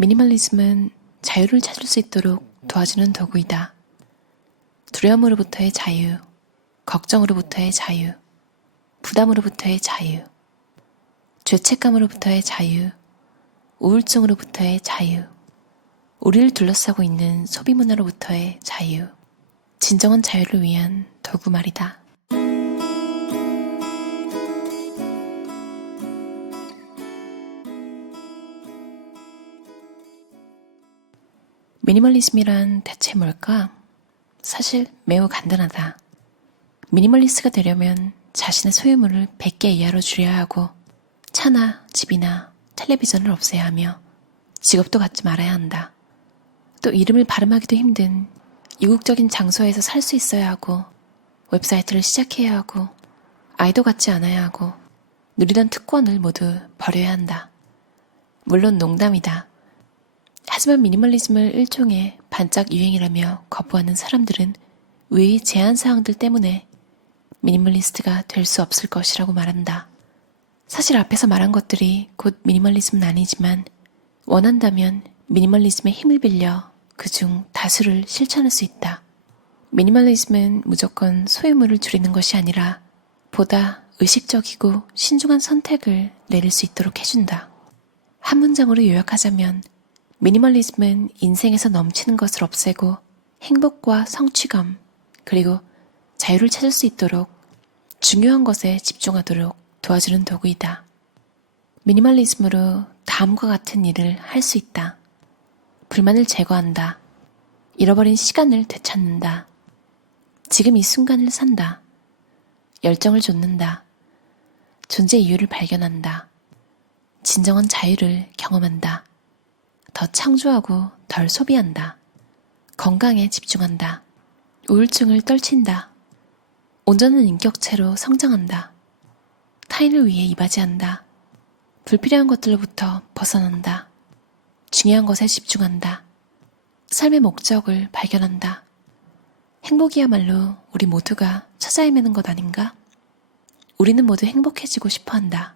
미니멀리즘은 자유를 찾을 수 있도록 도와주는 도구이다. 두려움으로부터의 자유, 걱정으로부터의 자유, 부담으로부터의 자유, 죄책감으로부터의 자유, 우울증으로부터의 자유, 우리를 둘러싸고 있는 소비 문화로부터의 자유, 진정한 자유를 위한 도구 말이다. 미니멀리즘이란 대체 뭘까? 사실 매우 간단하다. 미니멀리스트가 되려면 자신의 소유물을 100개 이하로 줄여야 하고 차나 집이나 텔레비전을 없애야 하며 직업도 갖지 말아야 한다. 또 이름을 발음하기도 힘든 이국적인 장소에서 살 수 있어야 하고 웹사이트를 시작해야 하고 아이도 갖지 않아야 하고 누리던 특권을 모두 버려야 한다. 물론 농담이다. 하지만 미니멀리즘을 일종의 반짝 유행이라며 거부하는 사람들은 외의 제한사항들 때문에 미니멀리스트가 될 수 없을 것이라고 말한다. 사실 앞에서 말한 것들이 곧 미니멀리즘은 아니지만 원한다면 미니멀리즘의 힘을 빌려 그중 다수를 실천할 수 있다. 미니멀리즘은 무조건 소유물을 줄이는 것이 아니라 보다 의식적이고 신중한 선택을 내릴 수 있도록 해준다. 한 문장으로 요약하자면 미니멀리즘은 인생에서 넘치는 것을 없애고 행복과 성취감 그리고 자유를 찾을 수 있도록 중요한 것에 집중하도록 도와주는 도구이다. 미니멀리즘으로 다음과 같은 일을 할 수 있다. 불만을 제거한다. 잃어버린 시간을 되찾는다. 지금 이 순간을 산다. 열정을 좇는다. 존재 이유를 발견한다. 진정한 자유를 경험한다. 더 창조하고 덜 소비한다. 건강에 집중한다. 우울증을 떨친다. 온전한 인격체로 성장한다. 타인을 위해 이바지한다. 불필요한 것들로부터 벗어난다. 중요한 것에 집중한다. 삶의 목적을 발견한다. 행복이야말로 우리 모두가 찾아 헤매는 것 아닌가? 우리는 모두 행복해지고 싶어한다.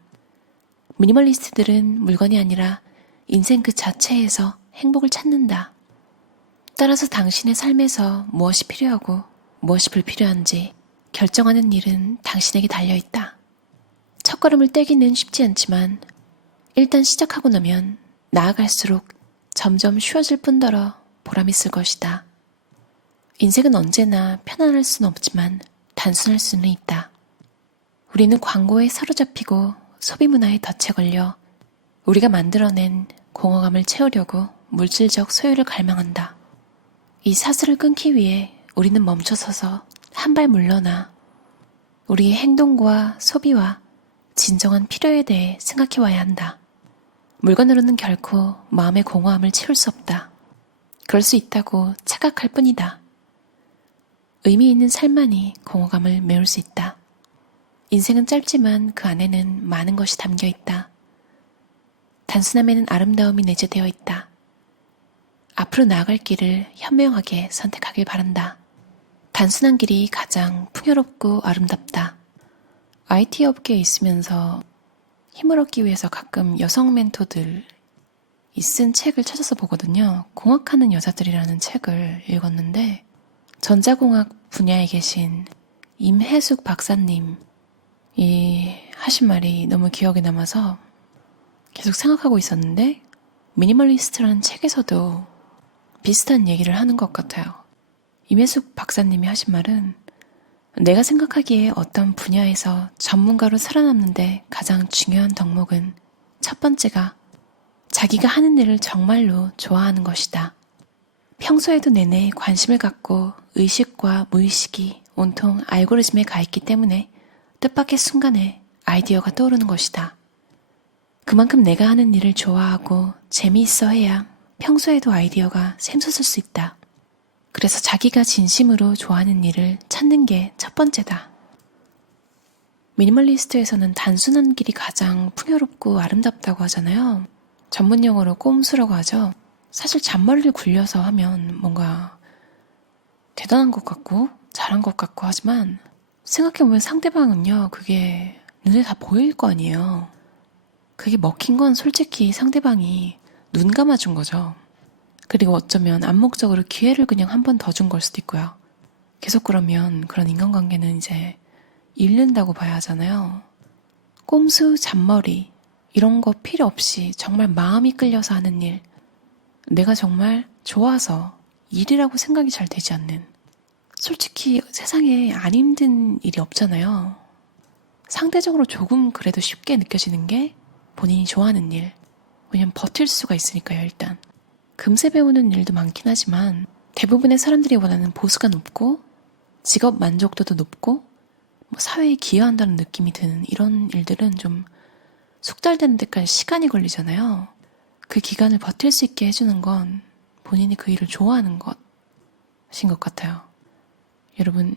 미니멀리스트들은 물건이 아니라 인생 그 자체에서 행복을 찾는다. 따라서 당신의 삶에서 무엇이 필요하고 무엇이 불필요한지 결정하는 일은 당신에게 달려있다. 첫걸음을 떼기는 쉽지 않지만 일단 시작하고 나면 나아갈수록 점점 쉬워질 뿐더러 보람있을 것이다. 인생은 언제나 편안할 수는 없지만 단순할 수는 있다. 우리는 광고에 사로잡히고 소비 문화에 덫에 걸려 우리가 만들어낸 공허감을 채우려고 물질적 소유를 갈망한다. 이 사슬을 끊기 위해 우리는 멈춰서서 한 발 물러나 우리의 행동과 소비와 진정한 필요에 대해 생각해 와야 한다. 물건으로는 결코 마음의 공허함을 채울 수 없다. 그럴 수 있다고 착각할 뿐이다. 의미 있는 삶만이 공허감을 메울 수 있다. 인생은 짧지만 그 안에는 많은 것이 담겨 있다. 단순함에는 아름다움이 내재되어 있다. 앞으로 나아갈 길을 현명하게 선택하길 바란다. 단순한 길이 가장 풍요롭고 아름답다. IT 업계에 있으면서 힘을 얻기 위해서 가끔 여성 멘토들이 쓴 책을 찾아서 보거든요. 공학하는 여자들이라는 책을 읽었는데 전자공학 분야에 계신 임혜숙 박사님이 하신 말이 너무 기억에 남아서 계속 생각하고 있었는데 미니멀리스트라는 책에서도 비슷한 얘기를 하는 것 같아요. 임혜숙 박사님이 하신 말은 내가 생각하기에 어떤 분야에서 전문가로 살아남는데 가장 중요한 덕목은 첫 번째가 자기가 하는 일을 정말로 좋아하는 것이다. 평소에도 내내 관심을 갖고 의식과 무의식이 온통 알고리즘에 가 있기 때문에 뜻밖의 순간에 아이디어가 떠오르는 것이다. 그만큼 내가 하는 일을 좋아하고 재미있어 해야 평소에도 아이디어가 샘솟을 수 있다. 그래서 자기가 진심으로 좋아하는 일을 찾는 게 첫 번째다. 미니멀리스트에서는 단순한 길이 가장 풍요롭고 아름답다고 하잖아요. 전문 용어로 꼼수라고 하죠. 사실 잔머리를 굴려서 하면 뭔가 대단한 것 같고 잘한 것 같고 하지만 생각해보면 상대방은요, 그게 눈에 다 보일 거 아니에요. 그게 먹힌 건 솔직히 상대방이 눈 감아준 거죠. 그리고 어쩌면 암묵적으로 기회를 그냥 한 번 더 준 걸 수도 있고요. 계속 그러면 그런 인간관계는 이제 잃는다고 봐야 하잖아요. 꼼수, 잔머리 이런 거 필요 없이 정말 마음이 끌려서 하는 일, 내가 정말 좋아서 일이라고 생각이 잘 되지 않는, 솔직히 세상에 안 힘든 일이 없잖아요. 상대적으로 조금 그래도 쉽게 느껴지는 게 본인이 좋아하는 일. 왜냐면 버틸 수가 있으니까요, 일단. 금세 배우는 일도 많긴 하지만 대부분의 사람들이 원하는 보수가 높고 직업 만족도도 높고 사회에 기여한다는 느낌이 드는 이런 일들은 좀 숙달되는 데까지 시간이 걸리잖아요. 그 기간을 버틸 수 있게 해주는 건 본인이 그 일을 좋아하는 것인 것 같아요. 여러분,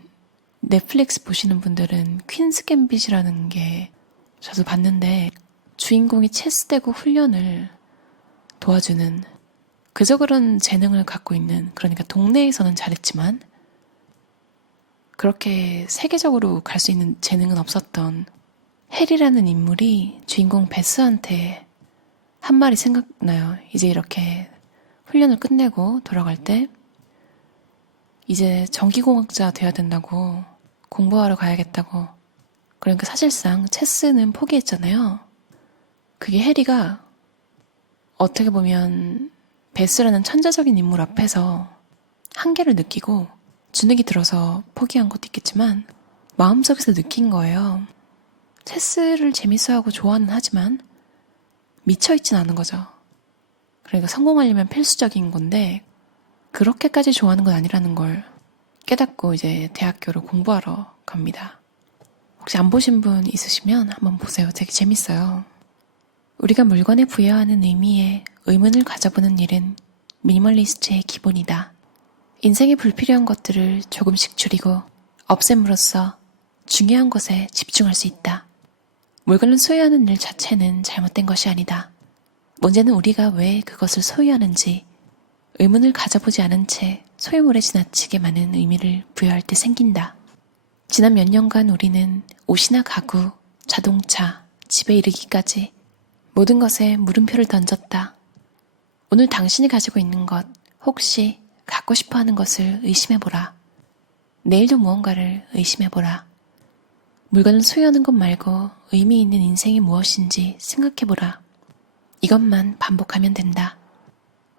넷플릭스 보시는 분들은 퀸스 갬빗이라는 게 저도 봤는데, 주인공이 체스대고 훈련을 도와주는, 그저 그런 재능을 갖고 있는, 그러니까 동네에서는 잘했지만 그렇게 세계적으로 갈 수 있는 재능은 없었던 헬이라는 인물이 주인공 베스한테 한 말이 생각나요. 이제 이렇게 훈련을 끝내고 돌아갈 때 이제 전기공학자 돼야 된다고, 공부하러 가야겠다고. 그러니까 사실상 체스는 포기했잖아요. 그게 해리가 어떻게 보면 베스라는 천재적인 인물 앞에서 한계를 느끼고 주눅이 들어서 포기한 것도 있겠지만 마음속에서 느낀 거예요. 체스를 재밌어하고 좋아는 하지만 미쳐있진 않은 거죠. 그러니까 성공하려면 필수적인 건데 그렇게까지 좋아하는 건 아니라는 걸 깨닫고 이제 대학교로 공부하러 갑니다. 혹시 안 보신 분 있으시면 한번 보세요. 되게 재밌어요. 우리가 물건에 부여하는 의미에 의문을 가져보는 일은 미니멀리스트의 기본이다. 인생의 불필요한 것들을 조금씩 줄이고 없앰으로써 중요한 것에 집중할 수 있다. 물건을 소유하는 일 자체는 잘못된 것이 아니다. 문제는 우리가 왜 그것을 소유하는지 의문을 가져보지 않은 채 소유물에 지나치게 많은 의미를 부여할 때 생긴다. 지난 몇 년간 우리는 옷이나 가구, 자동차, 집에 이르기까지 모든 것에 물음표를 던졌다. 오늘 당신이 가지고 있는 것, 혹시 갖고 싶어하는 것을 의심해보라. 내일도 무언가를 의심해보라. 물건을 소유하는 것 말고 의미 있는 인생이 무엇인지 생각해보라. 이것만 반복하면 된다.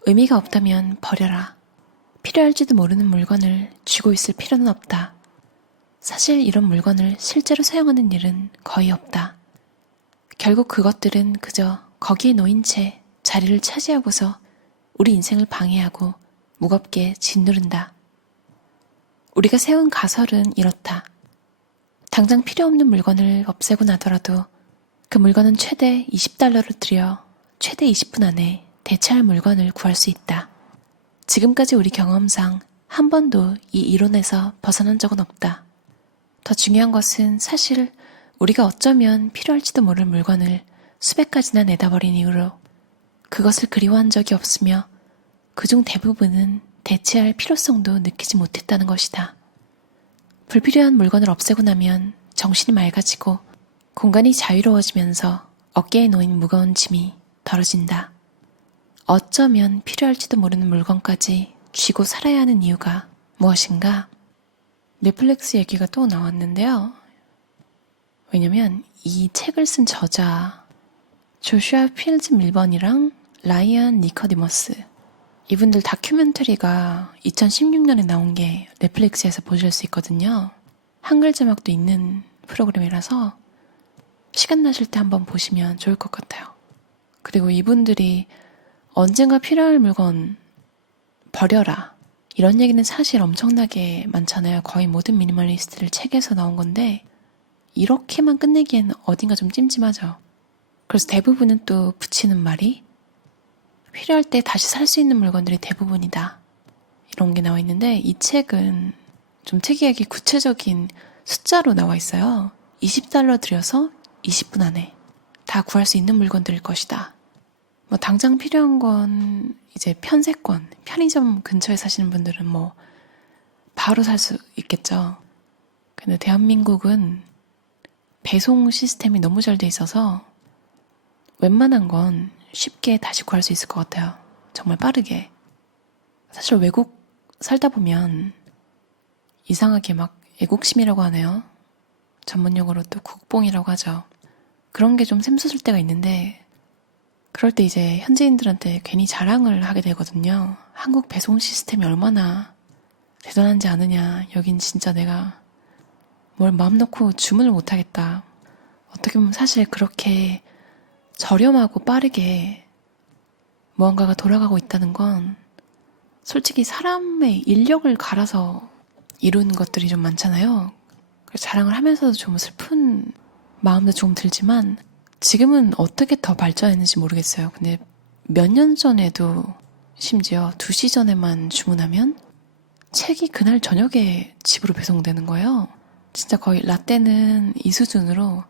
의미가 없다면 버려라. 필요할지도 모르는 물건을 쥐고 있을 필요는 없다. 사실 이런 물건을 실제로 사용하는 일은 거의 없다. 결국 그것들은 그저 거기에 놓인 채 자리를 차지하고서 우리 인생을 방해하고 무겁게 짓누른다. 우리가 세운 가설은 이렇다. 당장 필요 없는 물건을 없애고 나더라도 그 물건은 최대 $20를 들여 최대 20분 안에 대체할 물건을 구할 수 있다. 지금까지 우리 경험상 한 번도 이 이론에서 벗어난 적은 없다. 더 중요한 것은 사실 우리가 어쩌면 필요할지도 모를 물건을 수백 가지나 내다버린 이후로 그것을 그리워한 적이 없으며 그중 대부분은 대체할 필요성도 느끼지 못했다는 것이다. 불필요한 물건을 없애고 나면 정신이 맑아지고 공간이 자유로워지면서 어깨에 놓인 무거운 짐이 덜어진다. 어쩌면 필요할지도 모르는 물건까지 쥐고 살아야 하는 이유가 무엇인가? 넷플릭스 얘기가 또 나왔는데요. 왜냐면 이 책을 쓴 저자 조슈아 필즈 밀번이랑 라이언 니커디머스, 이분들 다큐멘터리가 2016년에 나온 게 넷플릭스에서 보실 수 있거든요. 한글 자막도 있는 프로그램이라서 시간 나실 때 한번 보시면 좋을 것 같아요. 그리고 이분들이 언젠가 필요할 물건 버려라, 이런 얘기는 사실 엄청나게 많잖아요. 거의 모든 미니멀리스트들 책에서 나온 건데 이렇게만 끝내기엔 어딘가 좀 찜찜하죠. 그래서 대부분은 또 붙이는 말이 필요할 때 다시 살 수 있는 물건들이 대부분이다, 이런 게 나와 있는데, 이 책은 좀 특이하게 구체적인 숫자로 나와 있어요. $20 들여서 20분 안에 다 구할 수 있는 물건들일 것이다. 뭐 당장 필요한 건 이제 편세권, 편의점 근처에 사시는 분들은 뭐 바로 살 수 있겠죠. 근데 대한민국은 배송 시스템이 너무 잘 돼 있어서 웬만한 건 쉽게 다시 구할 수 있을 것 같아요. 정말 빠르게. 사실 외국 살다 보면 이상하게 막 애국심이라고 하네요. 전문용어로 또 국뽕이라고 하죠. 그런 게 좀 샘솟을 때가 있는데 그럴 때 이제 현지인들한테 괜히 자랑을 하게 되거든요. 한국 배송 시스템이 얼마나 대단한지 아느냐. 여긴 진짜 내가 뭘 마음 놓고 주문을 못하겠다. 어떻게 보면 사실 그렇게 저렴하고 빠르게 무언가가 돌아가고 있다는 건 솔직히 사람의 인력을 갈아서 이루는 것들이 좀 많잖아요. 자랑을 하면서도 좀 슬픈 마음도 좀 들지만 지금은 어떻게 더 발전했는지 모르겠어요. 근데 몇 년 전에도 심지어 2시 전에만 주문하면 책이 그날 저녁에 집으로 배송되는 거예요. 진짜 거의 라떼는 이 수준으로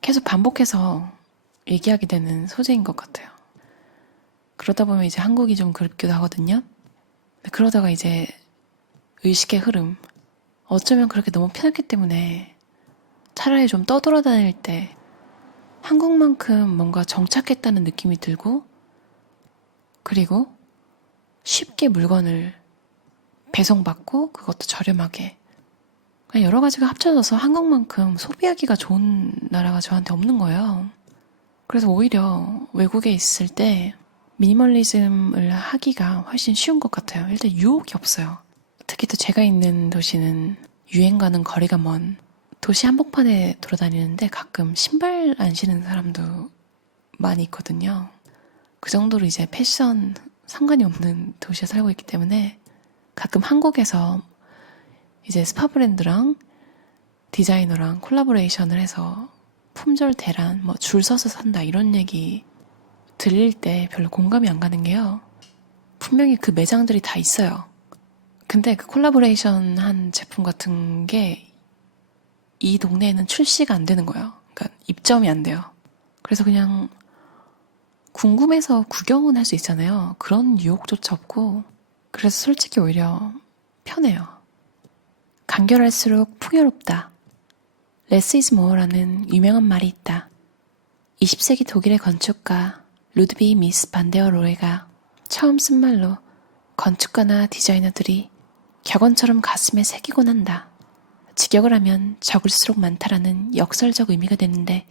계속 반복해서 얘기하게 되는 소재인 것 같아요. 그러다 보면 이제 한국이 좀 그립기도 하거든요. 그러다가 이제 의식의 흐름. 어쩌면 그렇게 너무 편했기 때문에 차라리 좀 떠돌아다닐 때 한국만큼 뭔가 정착했다는 느낌이 들고 그리고 쉽게 물건을 배송받고 그것도 저렴하게 그냥 여러 가지가 합쳐져서 한국만큼 소비하기가 좋은 나라가 저한테 없는 거예요. 그래서 오히려 외국에 있을 때 미니멀리즘을 하기가 훨씬 쉬운 것 같아요. 일단 유혹이 없어요. 특히 또 제가 있는 도시는 유행과는 거리가 먼 도시 한복판에 돌아다니는데 가끔 신발 안 신는 사람도 많이 있거든요. 그 정도로 이제 패션 상관이 없는 도시에 살고 있기 때문에 가끔 한국에서 이제 스파 브랜드랑 디자이너랑 콜라보레이션을 해서 품절 대란, 뭐 줄 서서 산다 이런 얘기 들릴 때 별로 공감이 안 가는 게요. 분명히 그 매장들이 다 있어요. 근데 그 콜라보레이션 한 제품 같은 게 이 동네에는 출시가 안 되는 거예요. 그러니까 입점이 안 돼요. 그래서 그냥 궁금해서 구경은 할 수 있잖아요. 그런 유혹조차 없고 그래서 솔직히 오히려 편해요. 간결할수록 풍요롭다. Less is more라는 유명한 말이 있다. 20세기 독일의 건축가 루드비 미스 반데어 로헤가 처음 쓴 말로 건축가나 디자이너들이 격언처럼 가슴에 새기곤 한다. 직역을 하면 적을수록 많다라는 역설적 의미가 되는데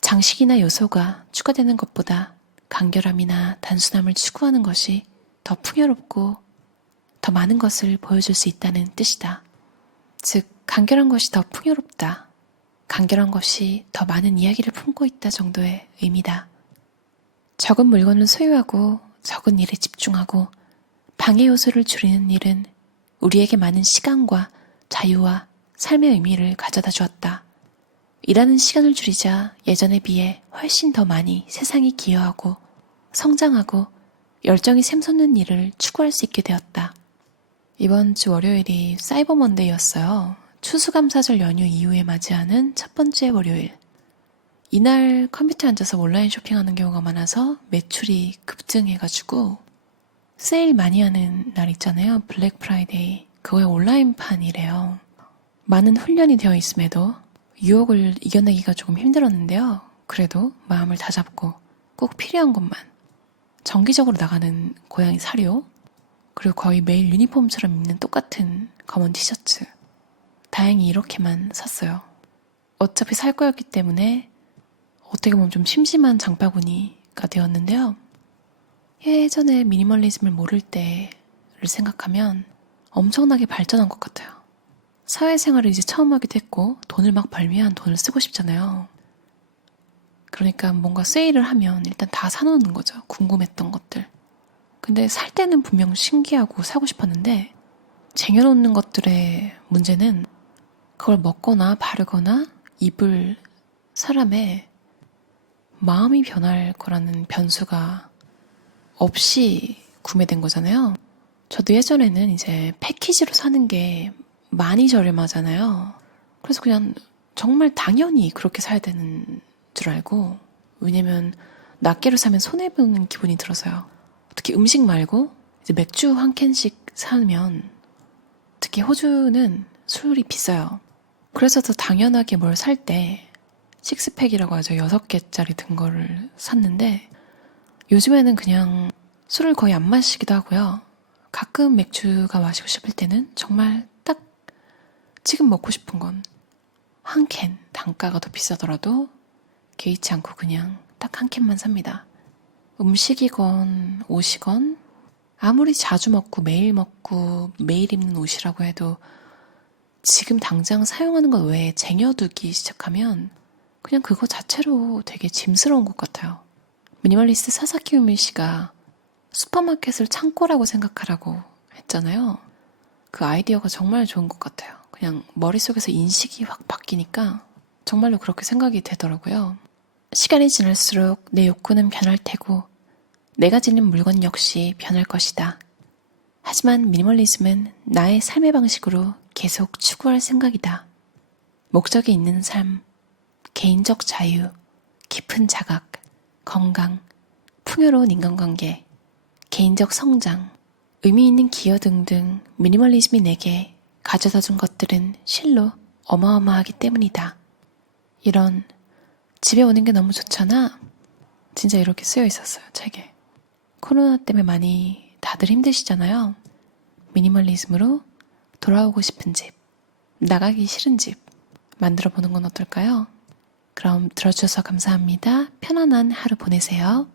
장식이나 요소가 추가되는 것보다 간결함이나 단순함을 추구하는 것이 더 풍요롭고 더 많은 것을 보여줄 수 있다는 뜻이다. 즉, 간결한 것이 더 풍요롭다. 간결한 것이 더 많은 이야기를 품고 있다 정도의 의미다. 적은 물건을 소유하고 적은 일에 집중하고 방해 요소를 줄이는 일은 우리에게 많은 시간과 자유와 삶의 의미를 가져다 주었다. 일하는 시간을 줄이자 예전에 비해 훨씬 더 많이 세상이 기여하고 성장하고 열정이 샘솟는 일을 추구할 수 있게 되었다. 이번 주 월요일이 사이버 먼데이였어요. 추수감사절 연휴 이후에 맞이하는 첫 번째 월요일. 이날 컴퓨터에 앉아서 온라인 쇼핑하는 경우가 많아서 매출이 급등해가지고 세일 많이 하는 날 있잖아요. 블랙 프라이데이. 그거의 온라인판이래요. 많은 훈련이 되어 있음에도 유혹을 이겨내기가 조금 힘들었는데요. 그래도 마음을 다잡고 꼭 필요한 것만 정기적으로 나가는 고양이 사료 그리고 거의 매일 유니폼처럼 입는 똑같은 검은 티셔츠 다행히 이렇게만 샀어요. 어차피 살 거였기 때문에 어떻게 보면 좀 심심한 장바구니가 되었는데요. 예전에 미니멀리즘을 모를 때를 생각하면 엄청나게 발전한 것 같아요. 사회생활을 이제 처음 하게 됐고 돈을 막 벌면 돈을 쓰고 싶잖아요. 그러니까 뭔가 세일을 하면 일단 다 사놓는 거죠. 궁금했던 것들. 근데 살 때는 분명 신기하고 사고 싶었는데 쟁여놓는 것들의 문제는 그걸 먹거나 바르거나 입을 사람의 마음이 변할 거라는 변수가 없이 구매된 거잖아요. 저도 예전에는 이제 패키지로 사는 게 많이 저렴하잖아요. 그래서 그냥 정말 당연히 그렇게 사야 되는 줄 알고 왜냐면 낱개로 사면 손해보는 기분이 들어서요. 특히 음식 말고 이제 맥주 한 캔씩 사면 특히 호주는 술이 비싸요. 그래서 더 당연하게 뭘 살 때 식스팩이라고 하죠. 6개짜리 든 거를 샀는데 요즘에는 그냥 술을 거의 안 마시기도 하고요. 가끔 맥주가 마시고 싶을 때는 정말 딱 지금 먹고 싶은 건 한 캔, 단가가 더 비싸더라도 개의치 않고 그냥 딱 한 캔만 삽니다. 음식이건 옷이건 아무리 자주 먹고 매일 입는 옷이라고 해도 지금 당장 사용하는 것 외에 쟁여두기 시작하면 그냥 그거 자체로 되게 짐스러운 것 같아요. 미니멀리스트 사사키 우미 씨가 슈퍼마켓을 창고라고 생각하라고 했잖아요. 그 아이디어가 정말 좋은 것 같아요. 그냥 머릿속에서 인식이 확 바뀌니까 정말로 그렇게 생각이 되더라고요. 시간이 지날수록 내 욕구는 변할 테고 내가 지닌 물건 역시 변할 것이다. 하지만 미니멀리즘은 나의 삶의 방식으로 계속 추구할 생각이다. 목적이 있는 삶, 개인적 자유, 깊은 자각, 건강, 풍요로운 인간관계, 개인적 성장, 의미 있는 기여 등등 미니멀리즘이 내게 가져다 준 것들은 실로 어마어마하기 때문이다. 이런 집에 오는 게 너무 좋잖아. 진짜 이렇게 쓰여 있었어요, 책에. 코로나 때문에 많이 다들 힘드시잖아요. 미니멀리즘으로 돌아오고 싶은 집, 나가기 싫은 집 만들어 보는 건 어떨까요? 그럼 들어주셔서 감사합니다. 편안한 하루 보내세요.